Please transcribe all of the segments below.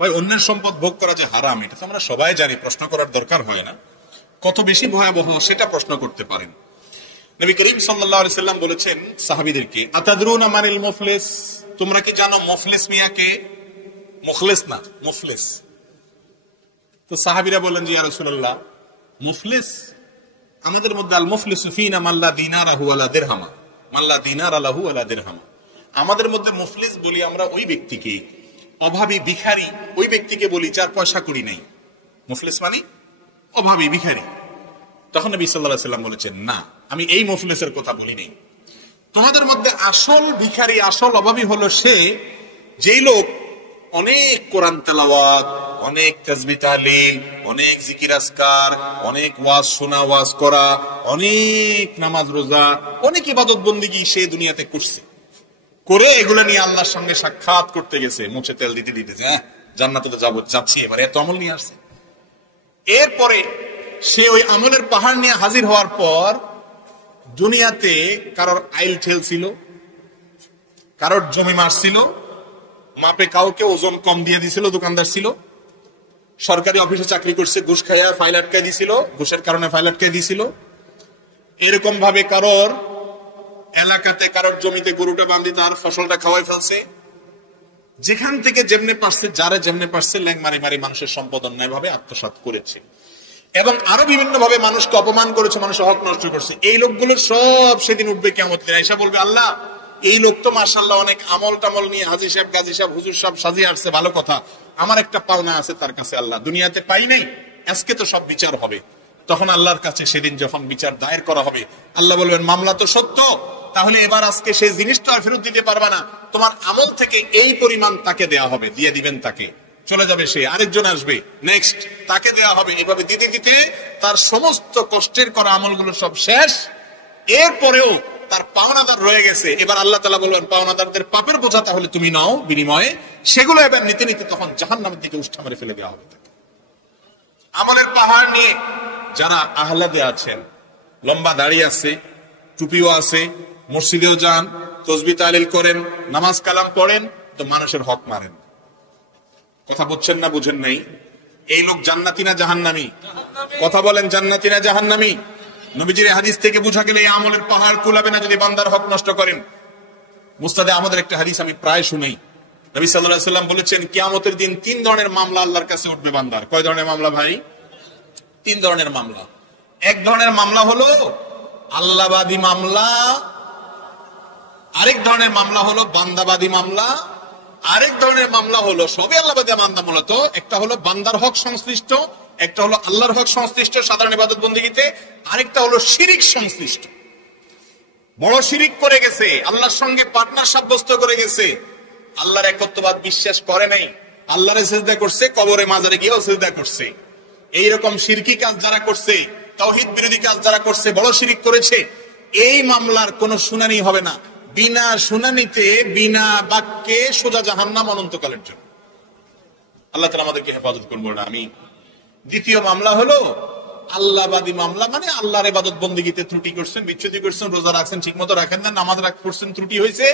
ভাই অন্যের সম্পদ ভোগ করা যে হারাম এটা তো আমরা সবাই জানি, প্রশ্ন করার দরকার হয় না। কত বেশি ভয়াবহ সেটা প্রশ্ন করতে পারেন। নবী করিম সাল্লাল্লাহু আলাইহি সাল্লাম বলেছেন সাহাবীদেরকে, আতাদরুনা মানিল মুফলিস, তোমরা কি জানো মুফলিস মিয়া কে? মুখলিস না, মুফলিস। তো সাহাবীরা বললেন যে ইয়া রাসূলুল্লাহ, মুফলিস আমাদের মধ্যে আল মুফলিসু ফিনা মাল্লা দিনারাহু ওয়ালা দিরহামা, মাল্লা দিনারা লাহু ওয়ালা দিরহামা। আমাদের মধ্যে মুফলিস বলি আমরা ওই ব্যক্তিকে, অভাবী ভিখারি ওই ব্যক্তিকে বলি যার পয়সা কড়ি নাই। মুফলিস মানে অভাবী ভিখারি। তখন নবী সাল্লাল্লাহু আলাইহি সাল্লাম বলেছেন, না, আমি এই মুফলিসের কথা বলি নাই। তোমাদের মধ্যে আসল ভিখারি, আসল অভাবী হলো সে, যেই লোক অনেক কোরআন তেলাওয়াত, অনেক তাসবিহ তাহলিল, অনেক জিকির আজকার, অনেক ওয়াজ শোনা, ওয়াজ করা, অনেক নামাজ রোজা, অনেক ইবাদত বন্দেগী সে দুনিয়াতে করছে, করে এগুলো নিয়ে আল্লাহর সঙ্গে সাক্ষাৎ করতে গেছে, মুছে তেল দিতে দিতে, হ্যাঁ জান্নাতে তো যাচ্ছি, এবার এত আমল নিয়ে আসছে। এরপরে সে ওই আমলের পাহাড় নিয়ে হাজির হওয়ার পর দুনিয়াতে কারোর আইল ঠেল ছিল, কারোর জমি মারছিল, মাপে কাউকে ওজন কম দিয়ে দিছিল, দোকানদার ছিল, সরকারি অফিসে চাকরি করছে, ঘুষ খাইয়া ফাইল আটকায় দিছিল, ঘুষের কারণে ফাইল আটকায় দিছিল। এরকম ভাবে কারোর এলাকাতে, কারোর জমিতে গরুটা বান্ধি তার ফসলটা খাওয়াই ফেলছে। যেখান থেকে যেমনে পারছে, যারা যেমনে পারছে ল্যাং মারি মারি মানুষের সম্পদ অন্যায় ভাবে আত্মসাৎ করেছে, এবং আরো বিভিন্ন ভাবে মানুষকে অপমান করেছে, মানুষের হক নষ্ট করছে। এই লোকগুলোর সব সেদিন উঠবে কিয়ামতের দিন, এসে বলবে, আল্লাহ এই লোক তো মাশাআল্লাহ অনেক আমল টামল নিয়ে হাজী সাহেব, গাজী সাহেব, হুজুর সাহেব সাজিয়ে আসছে, ভালো কথা, আমার একটা পাওনা আছে তার কাছে, আল্লাহ দুনিয়াতে পাই নাই, আজকে তো সব বিচার হবে। তখন আল্লাহর কাছে সেদিন যখন বিচার দায়ের করা হবে, আল্লাহ বলবেন, মামলা তো সত্য, তাহলে এবার আজকে সেই জিনিসটা আর ফেরত দিতে পারবা না, তোমার আমল থেকে এই পরিমাণ তাকে দেয়া হবে, দিয়ে দিবেন তাকে, চলে যাবে সে, আরেকজন আসবে, নেক্সট তাকে দেয়া হবে, এভাবে দিতে দিতে তার সমস্ত কষ্টের করা আমলগুলো সব শেষ। এরপরেও তার পাওনাদার রয়ে গেছে, এবার আল্লাহ তাআলা বলবেন, পাওনাদারদের পাপের বোঝা তাহলে তুমি নাও বিনিময়ে, সেগুলো এবার নিতে নিতে তখন জাহান্নামের দিকে উষ্ঠা মেরে ফেলে দেওয়া হবে। আমলের পাহাড় নিয়ে যারা আহলাদে আছেন, লম্বা দাড়ি আছে, টুপিও আছে, মসজিদেও যান, তাসবিহ তাহলিল করেন, নামাজ কালাম পড়েন, তো মানুষের হক মারেন। কথা বুঝছেন না, বুঝেন নাই? এই লোক জান্নাতি না জাহান্নামী? কথা বলেন, জান্নাতি না জাহান্নামী? নবীজির হাদিস থেকে বোঝা গেল এই আমলের পাহাড় কুলাবে না যদি বান্দার হক নষ্ট করেন। মুস্তাদে আমাদের একটা হাদিস আমি প্রায় শুনি, নবী সাল্লাল্লাহু আলাইহি সাল্লাম বলেছেন, কিয়ামতের দিন 3 ধরনের মামলা আল্লাহর কাছে উঠবে বান্দার। কয় ধরনের মামলা ভাই? 3 ধরনের মামলা। এক ধরনের মামলা হলো আল্লাহবাদী মামলা, আরেক ধরনের মামলা হলো বান্দাবাদী মামলা, আরেক ধরনের মামলা হলো সবই আল্লাহবাদী মামলা। মূলত একটা হলো বান্দার হক সংশ্লিষ্ট, একটা হলো আল্লাহর হক সংশ্লিষ্ট সাধারণ ইবাদত বন্দেগীতে, আরেকটা হলো শিরিক সংশ্লিষ্ট। বড় শিরিক করে গেছে, আল্লাহর সঙ্গে পার্টনার সাব্যস্ত করে গেছে, আল্লাহর একত্ববাদ বিশ্বাস করে নাই, আল্লাহরে সিজদা করছে, কবরে মাজারে গিয়েও সিজদা করছে। এইরকম শিরকি কাজ যারা করছে, তাওহীদ বিরোধী কাজ যারা করছে, বড় শিরিক করেছে, এই মামলার কোনো শুনানি হবে না। বিনা শুনানিতে, বিনা বাক্যে সোজা জাহান্নাম অনন্তকালের জন্য। আল্লাহ তাআলা আমাদেরকে হেফাজত করুন, বলেন আমিন। দ্বিতীয় মামলা হলো আল্লাহবাদী মামলা, মানে আল্লাহর ইবাদত বন্দেগীতে ত্রুটি করছেন, বিচ্যুতি করছেন, রোজা রাখছেন ঠিক মতো রাখেন না, নামাজ করছেন ত্রুটি হয়েছে,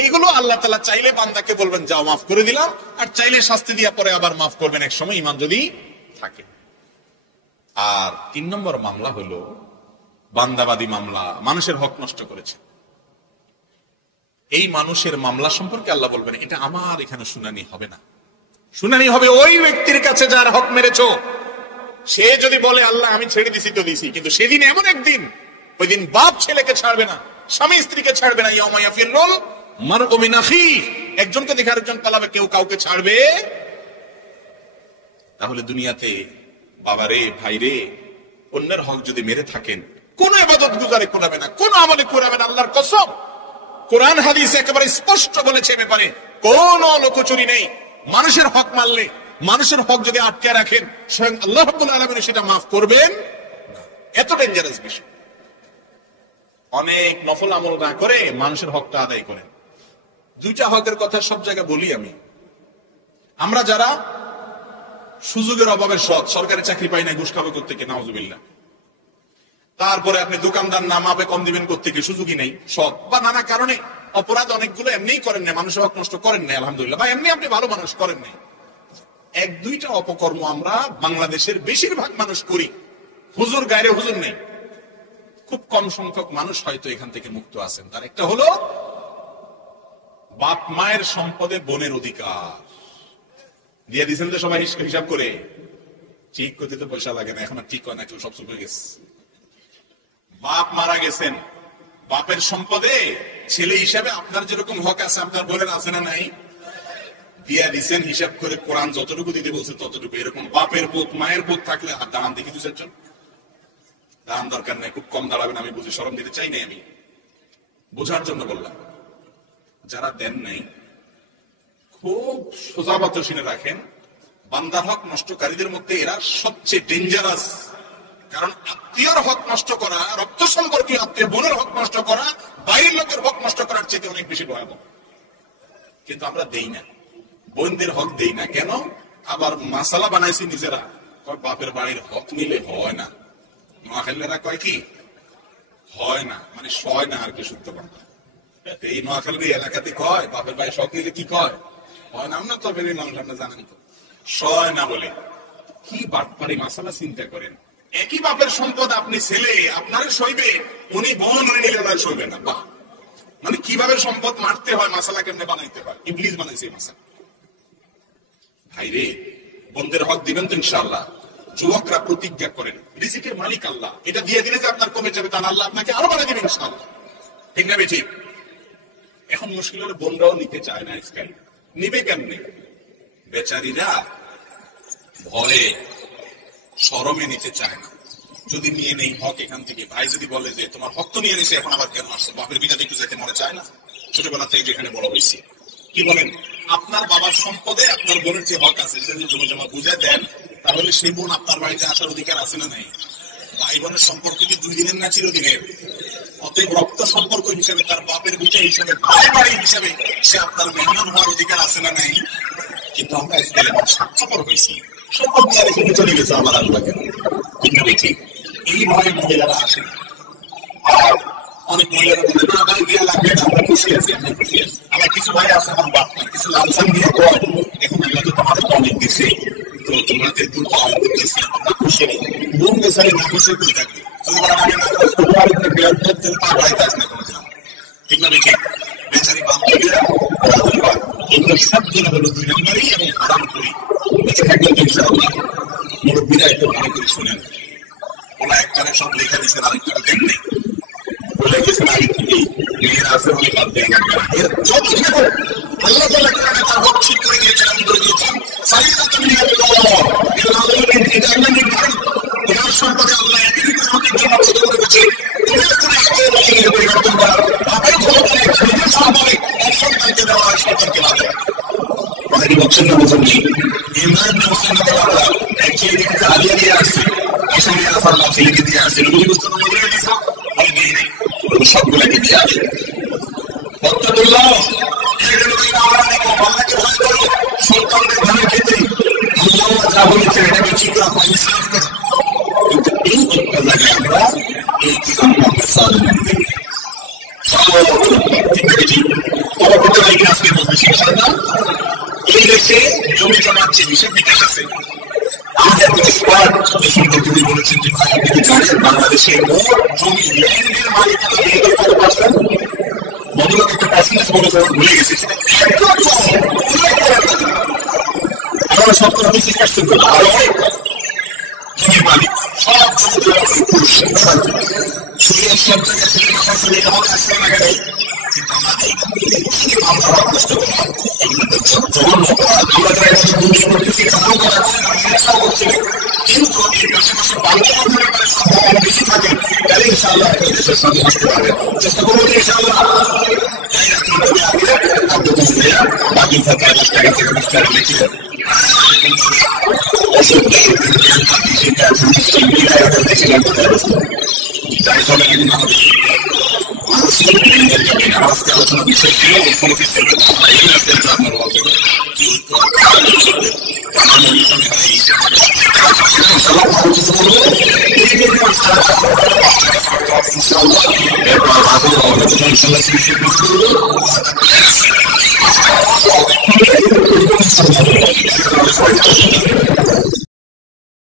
এইগুলো আল্লাহ তাআলা চাইলে বান্দাকে বলবেন যাও মাফ করে দিলাম, আর চাইলে শাস্তি দিয়া পরে আবার মাফ করবেন এক সময়, ঈমান যদি থাকে। আর 3 নম্বর মামলা হলো বান্দাবাদী মামলা, মানুষের হক নষ্ট করেছে। এই মানুষের মামলা সম্পর্কে আল্লাহ বলবেন, এটা আমার এখানে শুনানি হবে না, শুনানি হবে ওই ব্যক্তির কাছে যার হক মেরেছো। সে যদি বলে আল্লাহ আমি ছেড়ে দিছি তো দিছি, কিন্তু সেদিন এমন একদিন, ওই দিন বাপ ছেলেকে ছাড়বে না, স্বামী স্ত্রীকে ছাড়বে না। ইয়াউমা ইয়াফিরুল মারউ মিন আখিহি, একজনকে দেখে আরেকজন পালাবে, কেউ কাউকে ছাড়বে। তাহলে দুনিয়াতে বাবারে, ভাইরে, অন্যের হক যদি মেরে থাকেন, কোন ইবাদত গুজারে করাবে না, কোন আমলে করাবে না, আল্লাহর কসম। কোরআন হাদিস একেবারে স্পষ্ট বলেছে ব্যাপারে কোন লোকচুরি নেই। মানুষের হক মারলে, মানুষের হক যদি আটকে রাখেন, স্বয়ং আল্লাহ রাব্বুল আলামিন সেটা মাফ করবেন না। এত ডেঞ্জারাস বিষয়। অনেক নফল আমল না করে মানুষের হকটা আদায় করেন। 2টা হকের কথা সব জায়গায় বলি আমি। আমরা যারা সুযোগের অভাবে সৎ, সরকারি চাকরি পাই না, ঘুষ খাবে করতে, নাউজুবিল্লাহ। তারপরে আপনি দোকানদার নাম আপে কম দিবেন করতে, সুযোগই নেই, সৎ বা নানা কারণে অপরাধ অনেকগুলো এমনিই করেন না, মানুষের হক নষ্ট করেন নাই, আলহামদুলিল্লাহ, বা এমনি আপনি ভালো মানুষ করেন নাই। এক দুইটা অপকর্ম আমরা বাংলাদেশের বেশিরভাগ মানুষ করি, হুজুর গায়ে হুজুর নেই, খুব কম সংখ্যক মানুষ হয়তো এখান থেকে মুক্ত আছেন। তার একটা হলো বাপ মায়ের সম্পদে বোনের অধিকার দিয়ে দিয়েছেন তো সবাই হিসাব করে। ঠিক করতে তো পয়সা লাগে না, এখন আর ঠিক হয় না, সব চুপ হয়ে গেছে। বাপ মারা গেছেন, বাপের সম্পদে ছেলে হিসাবে আপনার যেরকম হক আছে আপনার বোনের আছে না নাই, দিয়া দিচ্ছেন হিসাব করে। কোরআন যতটুকু দিতে বলছে ততটুকু। এরকম বাপের পুত মায়ের পুত থাকলে আর দাঁড়ান দেখি দু চারজন, দাঁড়ান দরকার নেই, খুব কম দাঁড়াবেন, আমি বুঝে শরম দিতে চাই নাই, আমি বোঝার জন্য বললাম। যারা দেন নাই খুব সোজাবাত শুনে রাখেন, বান্দার হক নষ্টকারীদের মধ্যে এরা সবচেয়ে ডেঞ্জারাস। কারণ আত্মীয়র হক নষ্ট করা, রক্ত সম্পর্কীয় আত্মীয় বোনের হক নষ্ট করা, বাইরের লোকের হক নষ্ট করার চেয়ে অনেক বেশি ভয়াবহ। কিন্তু আমরা দেই না, বোনদের হক দেই না। কেন? আবার মাসালা বানাইছি নিজেরা, বাপের বাড়ির হক নিলে হয় না। নোয়াখালীরা কয় কি হয় না, মানে সয় না আর কি, সত্য কথা। এই নোয়াখালীর এলাকাতে কয় বাপের বাড়ির হক নিলে কি কয় হয় না। আমরা তো বেরিয়ে মানুষ, আপনার জানেন তো, সয় না বলে কি বাটপারি মাসালা চিন্তা করেন। একই বাপের সম্পদ আপনি ছেলে আপনার সইবে, উনি বোন উনি নিলে ওনার সইবে না। বাহ, মানে কিভাবে সম্পদ মারতে হয়, মাসালা কেমনে বানাইতে হয়, ইবলিস বানাইছে এই মাসালা। ভাইরে, বোনদের হক দিবেন তো ইনশাআল্লাহ। যুবকরা প্রতিজ্ঞা করেন, রিজিকের মালিক আল্লাহ, এটা দিয়ে দিলে যে আপনার কমে যাবে তা না, আল্লাহ আপনাকে আরো বাড়িয়ে দিবেন ইনশাআল্লাহ। ঠিক না ঠিক? এখন মুশকিল হলে বোনরাও নিতে চায় না, আজকাল নিবে কেমনে? বেচারীরা ভয়ে শরমে নিতে চায় না। যদি নিয়ে নেই হক এখান থেকে, ভাই যদি বলে যে তোমার হক তো নিয়ে নিছে, এখন আবার কেন আসছে, বাপের বিটাতে একটু যেতে মনে চায় না? ছোটবেলা থেকে যেখানে বড় হয়েছে, কি বলেন, আপনার বাবার সম্পদে আপনার বোনের যে হক আছে যদি জমা জমা বুঝে দেন, তাহলে সেই বোন আপনার বাড়িতে আসার অধিকার আছে না নাই? ভাই বোনের সম্পর্ক কি 2 দিনের না চিরদিনের? অতএব রক্ত সম্পর্ক হিসাবে, তার বাপের বিটা হিসাবে, ভাইয়ের বাড়ি হিসাবে সে আপনার মেহমান হওয়ার অধিকার আছে না নাই? কিন্তু আমরা স্কুলে স্বার্থপর হয়েছি, সম্পদ নিয়ে রেখে চলে গেছে আমার আল্লাহকে। কিন্তু ঠিক এই ভয়ে মহিলারা আসে। আর অনেক মহিলারা বলে না ভাই বিয়ে লাগবে না, আমরা খুশি আছি, আমরা খুশি আছি। আবার কিছু ভাই আছে আমার বাপ কিছু লালসান দিয়ে কয়, এখন আল্লাহ তো তোমাদের অনেক দিচ্ছে, তো তোমাদের দুটো অনেক দিচ্ছে, আমরা খুশি নেই। বোন বেচারে না খুশি করে থাকবে, ঠিক না ঠিক? বেচারি বান্ধবীরা এগুলো সব দিন হলো 2 নম্বরই এবং আরাম করি বেঁচে থাকবেন তো ইনশাআল্লাহ। মুরব্বীরা একটু ভালো করে শুনেন, ওরা একজনের সব লেখা দিচ্ছেন, আরেকজনের দেখলে বলে গেছেন আগে থেকেই মেয়েরা আছে অনেক বাদ দেয় না। এর যত দেখো আল্লাহ তাআলা কোরআনে তার হক ঠিক করে দিয়েছেন, আমি করে দিয়েছেন। সাইয়্যিদাতুল এটা একটা নির্ধারণ, তোমার সম্পদে আল্লাহ একই হকের জন্য প্রদান করেছে। তোমার কোনো আগে বছরের পরিবর্তন করা, বাপের ক্ষমতা নেই, নিজের সম্পদে এক সন্তানকে দেওয়া হয়, সন্তানকে না দেওয়া। কথাটি বলছেন না বলছেন কি? ইমরান হোসেন এক ছেলে দেখেছে আলিয়া দিয়ে আসছে, আসলে আল্লাহ ছেলেকে দিয়ে আসছে, বুঝি বুঝতে সবগুলোকে দিয়ে আসে। সন্তানদের ধানের ক্ষেত্রে যা বলেছেন এটাকে ঠিক রাখা, ইনসাফ করা। কিন্তু এই একটা জায়গায় আমরা এই এই দেশে জমি জমার যে হিসেব নিকাশ আছে, বলেছেন যে আপনি জানেন বাংলাদেশে মোট জমি ল্যান্ডের মালিকানা কত পার্সেন্ট? বদলক একটা পার্সেন্টেজ বলেছে, ভুলে গেছে, আমরা 70-80% আরো অনেক জমির মালিক, সব জমি পুরুষ শরীর সব জায়গায় আসছে না কেন? কিন্তু আমাদের আমরা কষ্ট করি, আমরা যারা দুর্নীতি করতেছি করছি, কিন্তু এর পাশাপাশি বাংলা সম্ভাবনা বেশি থাকে, তাহলে ইনশাআল্লাহ দেশের সঙ্গে আসতে পারবে। চেষ্টা করবো ইনশাআল্লাহ। বাকি সরকার 10 টাকা থেকে 20 টাকা লিখে তাই সবাই কিন্তু আজকে আলোচনা বিষয় ছিল ইনশাআল্লাহ